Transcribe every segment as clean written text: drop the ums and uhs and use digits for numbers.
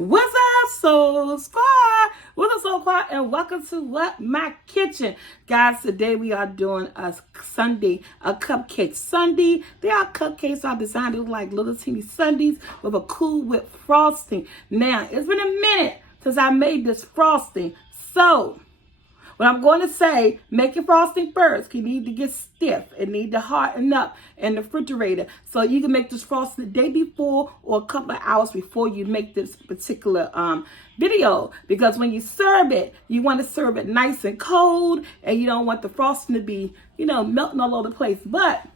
What's up, Soul Squad? What's up, Soul Squad? And welcome to my kitchen. Guys, today we are doing a sundae, a cupcake sundae. They are cupcakes are designed to look like little teeny sundaes with a cool whip frosting. Now, it's been a minute since I made this frosting. So, what I'm going to say, make your frosting first. You need to get stiff. It need to harden up in the refrigerator. So you can make this frosting the day before or a couple of hours before you make this particular video. Because when you serve it, you want to serve it nice and cold. And you don't want the frosting to be, melting all over the place. But,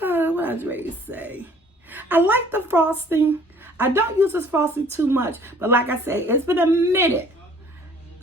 what I was ready to say. I like the frosting. I don't use this frosting too much. But like I say, it's been a minute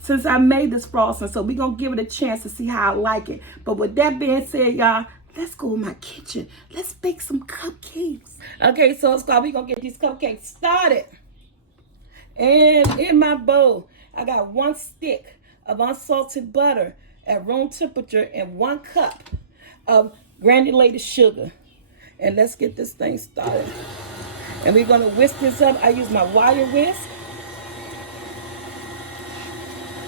since I made this frosting, so we're going to give it a chance to see how I like it. But with that being said, y'all, let's go in my kitchen. Let's bake some cupcakes. Okay, so we're going to get these cupcakes started. And in my bowl, I got 1 stick of unsalted butter at room temperature and 1 cup of granulated sugar. And let's get this thing started. And we're going to whisk this up. I use my wire whisk.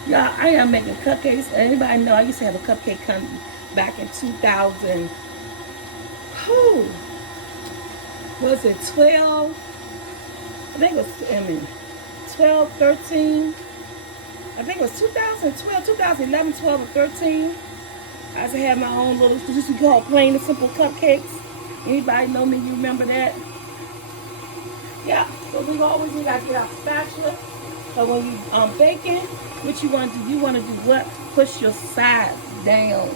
Y'all, I am making cupcakes. Anybody know I used to have a cupcake company back in 2000. Was it 12? I think it was 12, 13. I think it was 2012, 2011, 12, or 13. I used to have my own little, just we call plain and simple cupcakes. Anybody know me? You remember that? Yeah, so we always got to get our spatula. So when you baking, what you want to do? You want to do what? Push your sides down.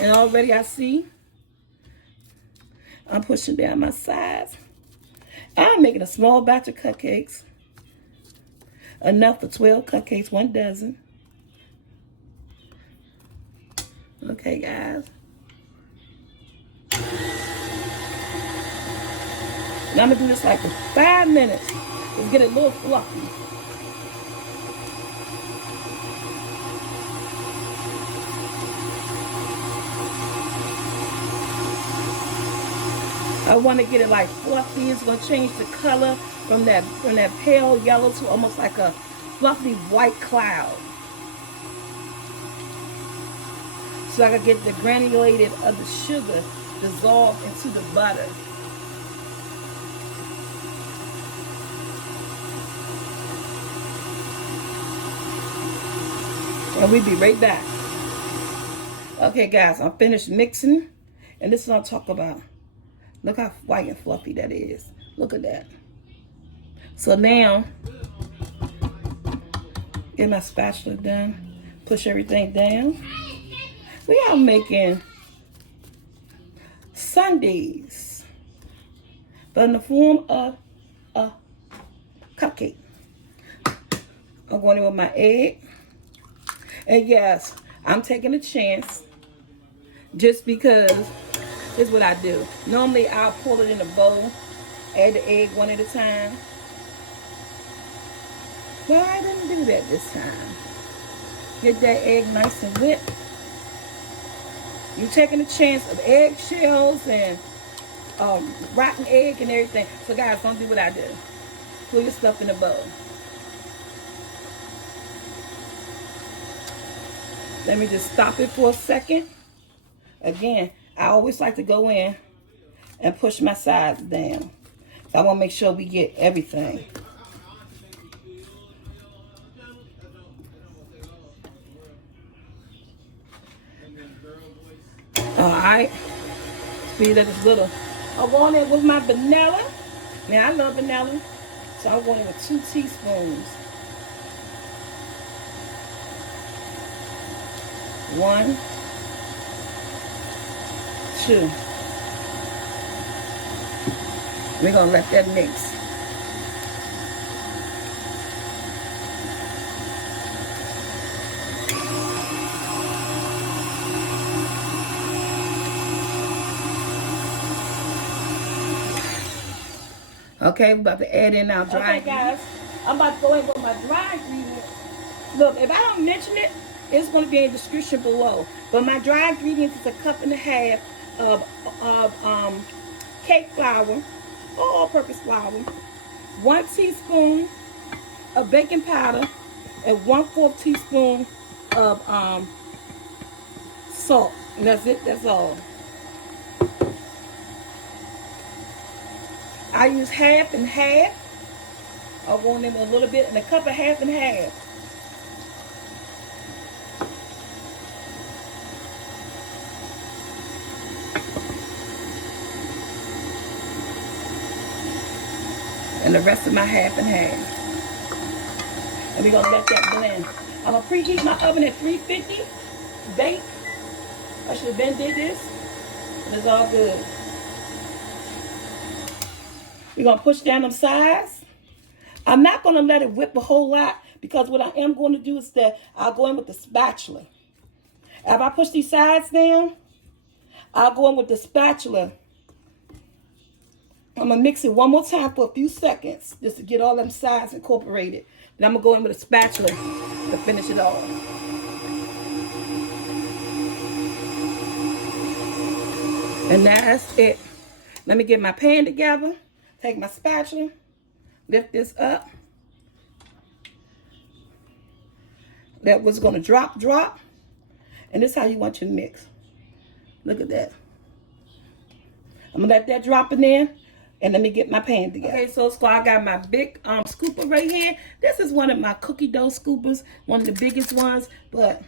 And already I see I'm pushing down my sides. I'm making a small batch of cupcakes. Enough for 12 cupcakes, 1 dozen. Okay, guys. Now I'm going to do this like for 5 minutes. Let's get it a little fluffy. I want to get it like fluffy. It's going to change the color from that pale yellow to almost like a fluffy white cloud. So I can get the granulated of the sugar dissolved into the butter. And we'll be right back. Okay, guys, I'm finished mixing. And this is what I'm talking about. Look how white and fluffy that is. Look at that. So now, get my spatula done. Push everything down. We are making sundaes, but in the form of a cupcake. I'm going in with my egg. And yes, I'm taking a chance just because it's what I do. Normally, I'll pull it in a bowl, add the egg one at a time. But I didn't do that this time. Get that egg nice and whipped. You're taking a chance of eggshells and rotten egg and everything. So guys, don't do what I do. Pull your stuff in a bowl. Let me just stop it for a second. Again, I always like to go in and push my sides down. So I want to make sure we get everything. Alright. Speed up this little. I'm going in with my vanilla. Now I love vanilla. So I'm going in with 2 teaspoons. 1, 2. We're going to let that mix. Okay, we're about to add in our dry ingredients. Guys, I'm about to go in with my dry ingredients. Look, if I don't mention it, it's going to be in the description below. But my dry ingredients is 1.5 cups of cake flour, or all-purpose flour, 1 teaspoon of baking powder, and 1/4 teaspoon of salt. And that's it, that's all. I use half and half. I'll go in there with a little bit, and a cup of half and half. And the rest of my half and half. And we're gonna let that blend. I'm gonna preheat my oven at 350, bake. I should have been did this, but it's all good. We're gonna push down them sides. I'm not gonna let it whip a whole lot, because what I am going to do is that I'll go in with the spatula. If I push these sides down, I'll go in with the spatula. I'm gonna mix it one more time for a few seconds, just to get all them sides incorporated. Then I'm gonna go in with a spatula to finish it off. And that's it. Let me get my pan together, take my spatula, lift this up. That was gonna drop. And this is how you want your mix. Look at that. I'm gonna let that drop in there. And let me get my pan together. Okay, so I got my big scooper right here. This is one of my cookie dough scoopers, one of the biggest ones, but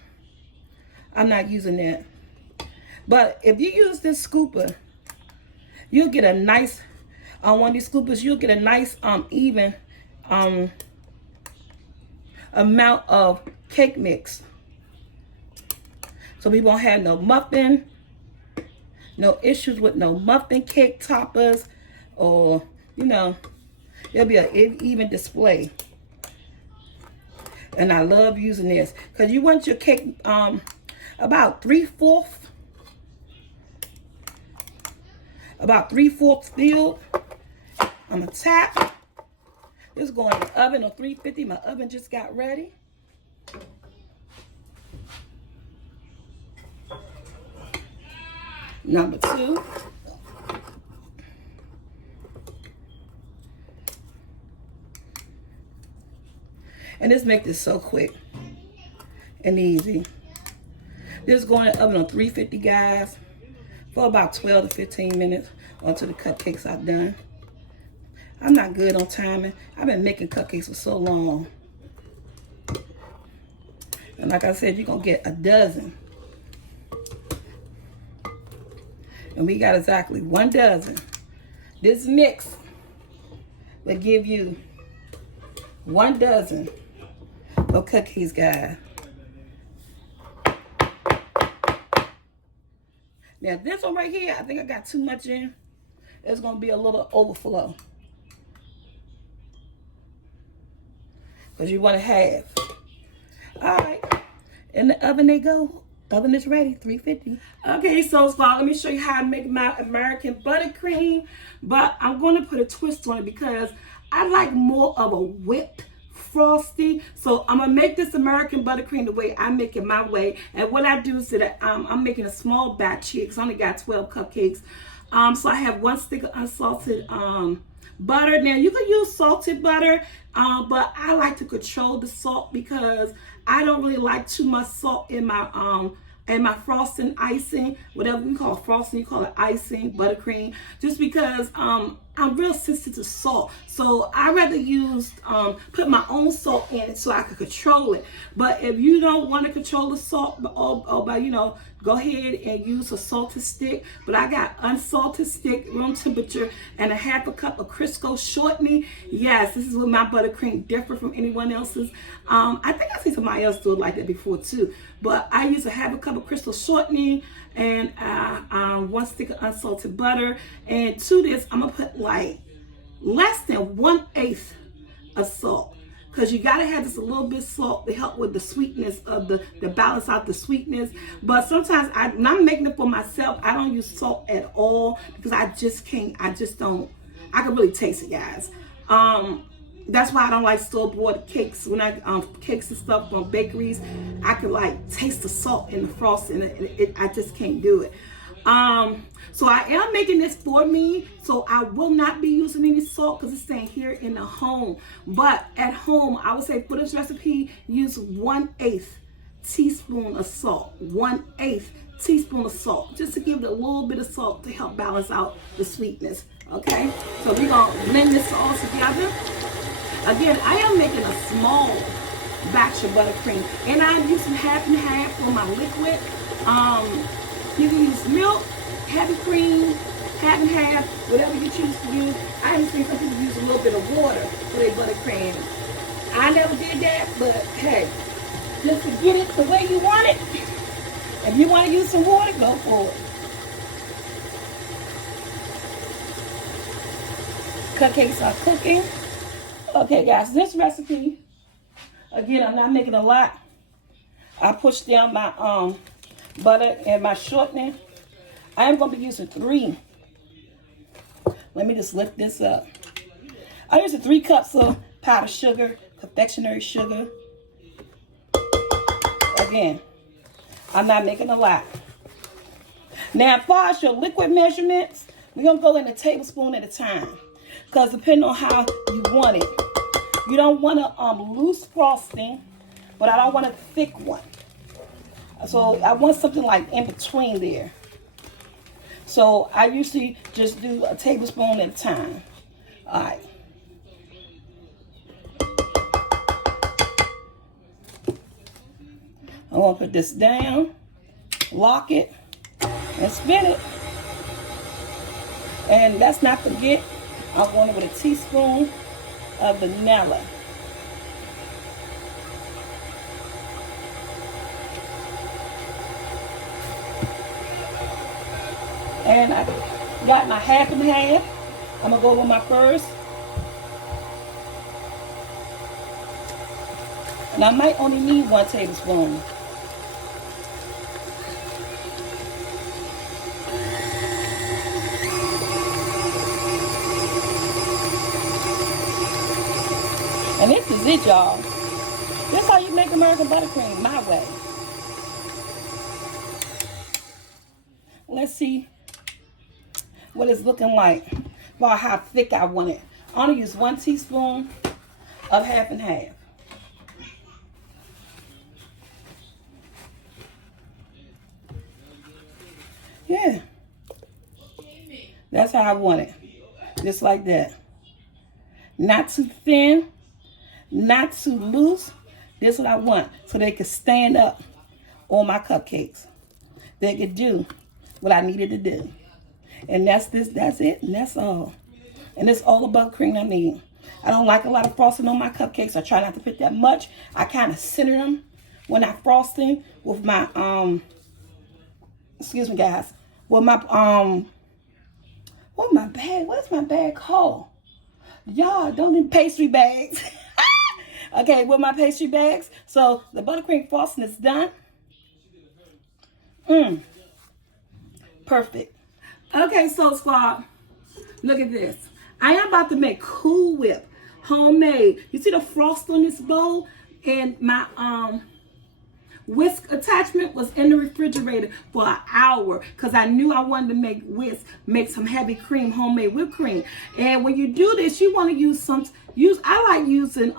I'm not using that. But if you use this scooper, you'll get a nice, on one of these scoopers, you'll get a nice even amount of cake mix. So we won't have no muffin, no issues with no muffin cake toppers, or, you know, it'll be an even display. And I love using this, because you want your cake about 3/4 filled. I'm gonna tap. This is going in the oven on 350. My oven just got ready. Number 2. And this makes this so quick and easy. This is going in the oven on 350, guys, for about 12 to 15 minutes until the cupcakes are done. I'm not good on timing. I've been making cupcakes for so long. And like I said, you're going to get a dozen. And we got exactly 1 dozen. This mix will give you 1 dozen of cookies, guys. Now this one right here, I think I got too much in. There's gonna be a little overflow, because you want to have. All right, in the oven they go. Oven is ready, 350. Okay, so let me show you how I make my American buttercream, but I'm going to put a twist on it because I like more of a whipped frosty. So I'm gonna make this American buttercream the way I make it my way. And what I do is that I'm making a small batch here, because I only got 12 cupcakes. So I have 1 stick of unsalted butter. Now you can use salted butter, but I like to control the salt, because I don't really like too much salt in my frosting, icing, whatever we call frosting, you call it icing, buttercream, just because I'm real sensitive to salt. So I rather use put my own salt in it so I can control it. But if you don't want to control the salt, or by, you know, go ahead and use a salted stick. But I got unsalted stick, room temperature, and a 1/2 cup of Crisco shortening. Yes, this is what my buttercream differ from anyone else's. I think I seen somebody else do it like that before too. But I use a 1/2 cup of Crisco shortening and 1 stick of unsalted butter. And to this, I'm gonna put like less than 1/8 of salt, because you gotta have just a little bit of salt to help with the sweetness of the balance out the sweetness. But sometimes when I'm making it for myself, I don't use salt at all, because I can really taste it, guys. That's why I don't like store-bought cakes. When I cakes and stuff from bakeries, I can like taste the salt in the frosting. I just can't do it. So I am making this for me, so I will not be using any salt because it's staying here in the home. But at home, I would say for this recipe, use 1/8 teaspoon of salt. 1/8 teaspoon of salt, just to give it a little bit of salt to help balance out the sweetness. Okay, so we're gonna blend this all together. Again, I am making a small batch of buttercream, and I'm using half and half for my liquid. You can use milk, heavy cream, half and half, whatever you choose to use. I understand some people use a little bit of water for their buttercream. I never did that, but hey, just to get it the way you want it. If you want to use some water, go for it. Cupcakes are cooking. Okay, guys, this recipe, again, I'm not making a lot. I pushed down my butter and my shortening. I am going to be using 3. Let me just lift this up. I'm using 3 cups of powdered sugar, confectionery sugar. Again, I'm not making a lot. Now, as far as your liquid measurements, we're going to go in a tablespoon at a time. Because depending on how you want it. You don't want a loose frosting, but I don't want a thick one. So I want something like in between there. So I usually just do a tablespoon at a time. All right. I'm going to put this down, lock it, and spin it. And let's not forget, I'm going with a teaspoon of vanilla. And I got my half and half. I'm going to go with my first. And I might only need 1 tablespoon. And this is it, y'all. This is how you make American buttercream, my way. Let's see what it's looking like, about how thick I want it. I only use 1 teaspoon of half and half. Yeah. That's how I want it. Just like that. Not too thin, not too loose. This is what I want, so they can stand up on my cupcakes. They could do what I needed to do. And that's it, and that's all. And it's all the buttercream I need. I don't like a lot of frosting on my cupcakes. I try not to put that much. I kind of center them when I frosting with my excuse me guys, with my what is my bag called? Y'all, don't need pastry bags. Okay, with my pastry bags. So the buttercream frosting is done. Perfect. Okay, Soul Squad, look at this. I am about to make Cool Whip, homemade. You see the frost on this bowl? And my whisk attachment was in the refrigerator for an hour because I knew I wanted to make some heavy cream, homemade whipped cream. And when you do this, you want to I like using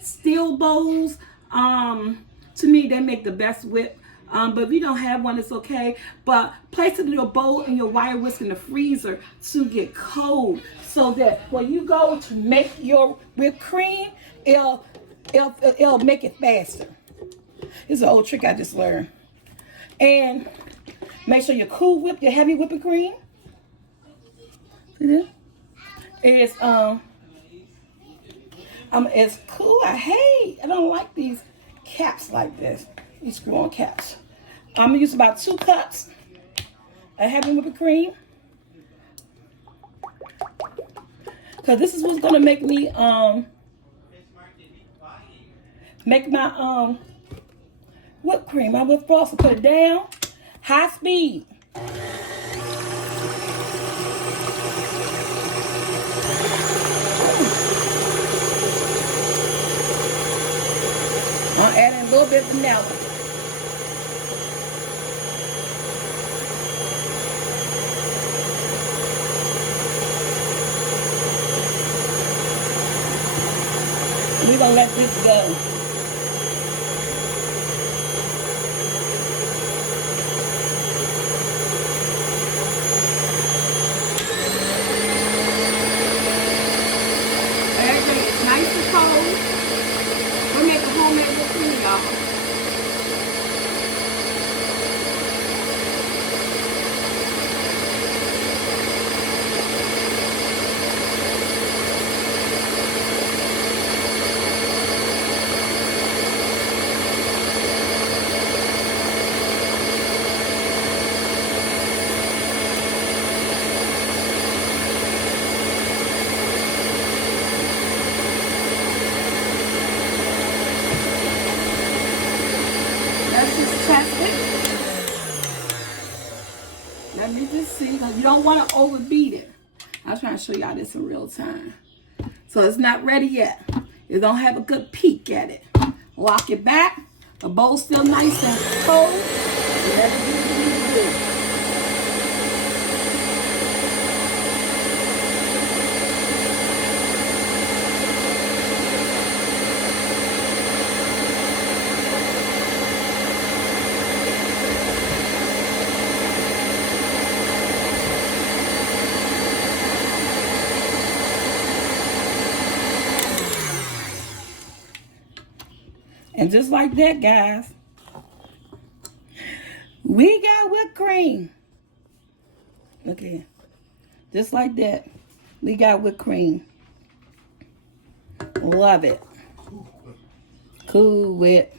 steel bowls. To me, they make the best whip. But if you don't have one, it's okay. But place it in your bowl and your wire whisk in the freezer to get cold, so that when you go to make your whipped cream, it'll make it faster. It's an old trick I just learned. And make sure your Cool Whip, your heavy whipping cream, is it's cool. I don't like these caps like this. These screw-on caps. I'm gonna use about 2 cups of heavy whipping cream, because this is what's gonna make me make my whipped cream. My whipped frosting. Put it down, high speed. I'm adding a little bit of vanilla. We're gonna let this go. Everything is nice and cold. We're making homemade whipped cream, y'all. Let's just test it. Let me just see, because you don't want to overbeat it. I'm trying to show y'all this in real time. So it's not ready yet. You don't have a good peek at it. Lock it back. The bowl's still nice and cold. Let it do what it needs to do. And just like that, guys, we got whipped cream. Look here. Just like that, we got whipped cream. Love it. Cool Whip.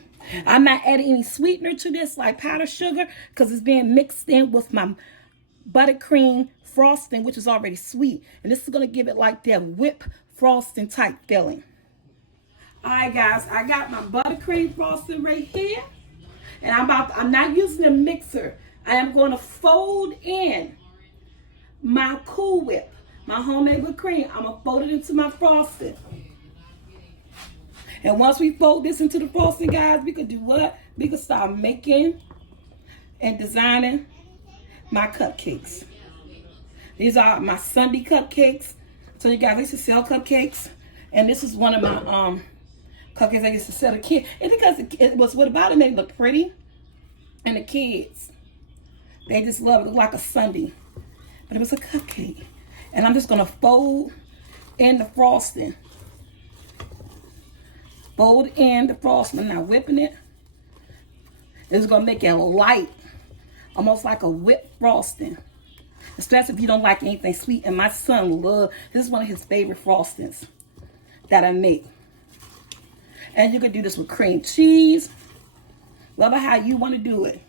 I'm not adding any sweetener to this, like powdered sugar, because it's being mixed in with my buttercream frosting, which is already sweet. And this is going to give it like that whipped frosting type feeling. All right, guys, I got my buttercream frosting right here, and I'm not using a mixer. I am going to fold in my Cool Whip, my homemade whipped cream. I'm gonna fold it into my frosting, and once we fold this into the frosting, guys, we could do what? We could start making and designing my cupcakes. These are my sundae cupcakes. So you guys, I used to sell cupcakes, and this is one of my cupcakes I used to sell to kids. And because it was what about it made it look pretty. And the kids, they just love it. It looked like a sundae. But it was a cupcake. And I'm just going to fold in the frosting. Fold in the frosting. I'm not whipping it. It's going to make it light. Almost like a whipped frosting. Especially if you don't like anything sweet. And my son loves, this is one of his favorite frostings that I make. And you could do this with cream cheese. Love it how you want to do it.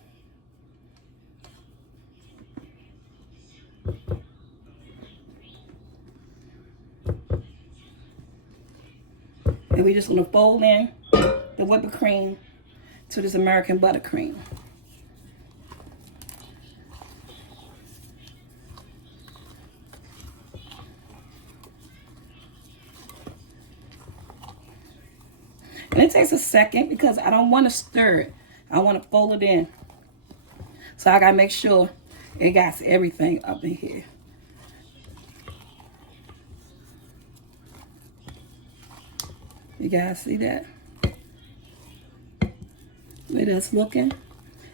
And we're just going to fold in the whipped cream to this American buttercream. And it takes a second because I don't want to stir it. I want to fold it in. So I got to make sure it got everything up in here. You guys see that? Look at us looking.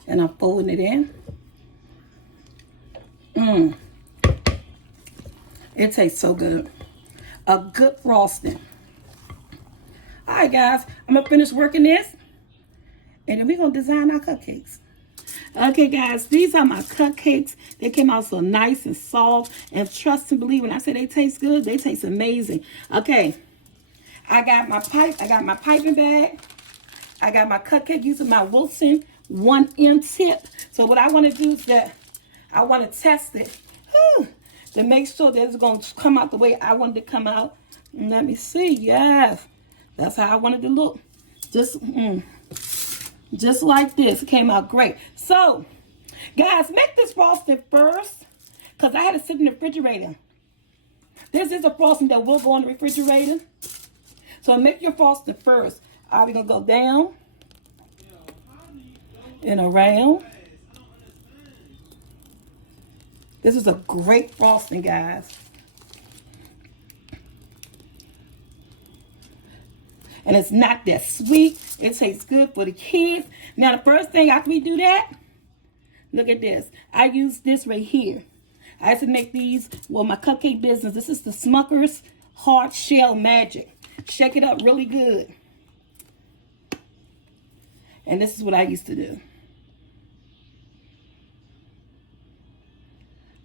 And I'm folding it in. It tastes so good. A good frosting. All right, guys, I'm going to finish working this, and then we're going to design our cupcakes. Okay, guys, these are my cupcakes. They came out so nice and soft, and trust and believe, when I say they taste good, they taste amazing. Okay, I got my piping bag. I got my cupcake using my Wilson 1M tip. So what I want to do is that I want to test it to make sure that it's going to come out the way I want it to come out. And let me see. Yes. That's how I wanted to look. Just like this. It came out great. So, guys, make this frosting first, because I had to sit in the refrigerator. This is a frosting that will go in the refrigerator. So make your frosting first. All right, we're going to go down and around. This is a great frosting, guys. And it's not that sweet. It tastes good for the kids. Now, the first thing after we do that, look at this. I use this right here. I used to make these, well, my cupcake business. This is the Smucker's Hard Shell Magic. Shake it up really good. And this is what I used to do.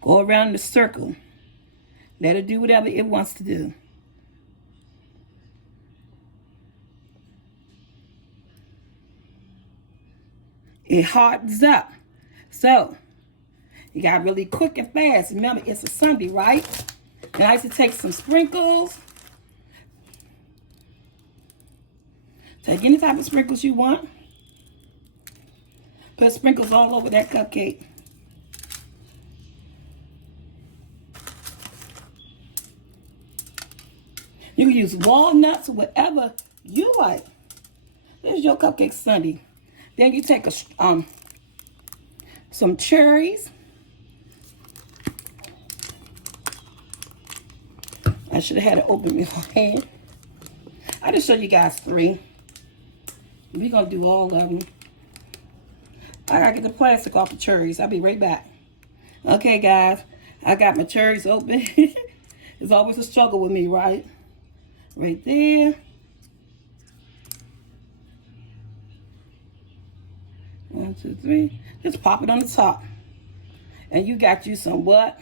Go around the circle. Let it do whatever it wants to do. It hardens up. So, you got really quick and fast. Remember, it's a sundae, right? And I used to take some sprinkles. Take any type of sprinkles you want. Put sprinkles all over that cupcake. You can use walnuts or whatever you like. There's your cupcake sundae. Then you take some cherries. I should have had it open beforehand. I just showed you guys 3. We're going to do all of them. I got to get the plastic off the cherries. I'll be right back. Okay, guys. I got my cherries open. It's always a struggle with me, right? Right there. 1, 2, 3. Just pop it on the top. And you got you some what?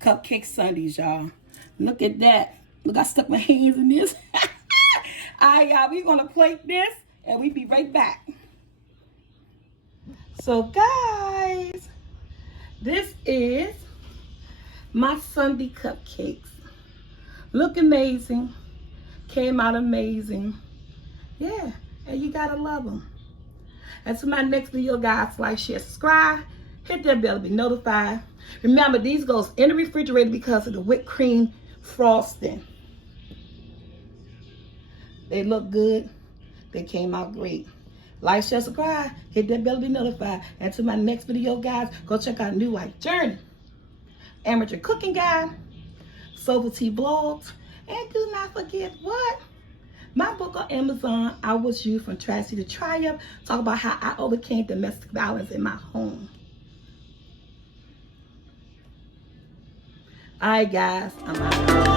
Cupcake sundaes, y'all. Look at that. Look, I stuck my hands in this. All right, y'all. We're going to plate this. And we'll be right back. So, guys. This is my sundae cupcakes. Look amazing. Came out amazing. Yeah, and you gotta love them. Until my next video, guys, like, share, subscribe, hit that bell to be notified. Remember, these goes in the refrigerator because of the whipped cream frosting. They look good. They came out great. Like, share, subscribe, hit that bell to be notified. Until my next video, guys, go check out New Life Journey, Amateur Cooking Guide, SoulfulT Blogs, and do not forget what? My book on Amazon, I Was You, From Tragedy to Triumph, talk about how I overcame domestic violence in my home. All right, guys, I'm out.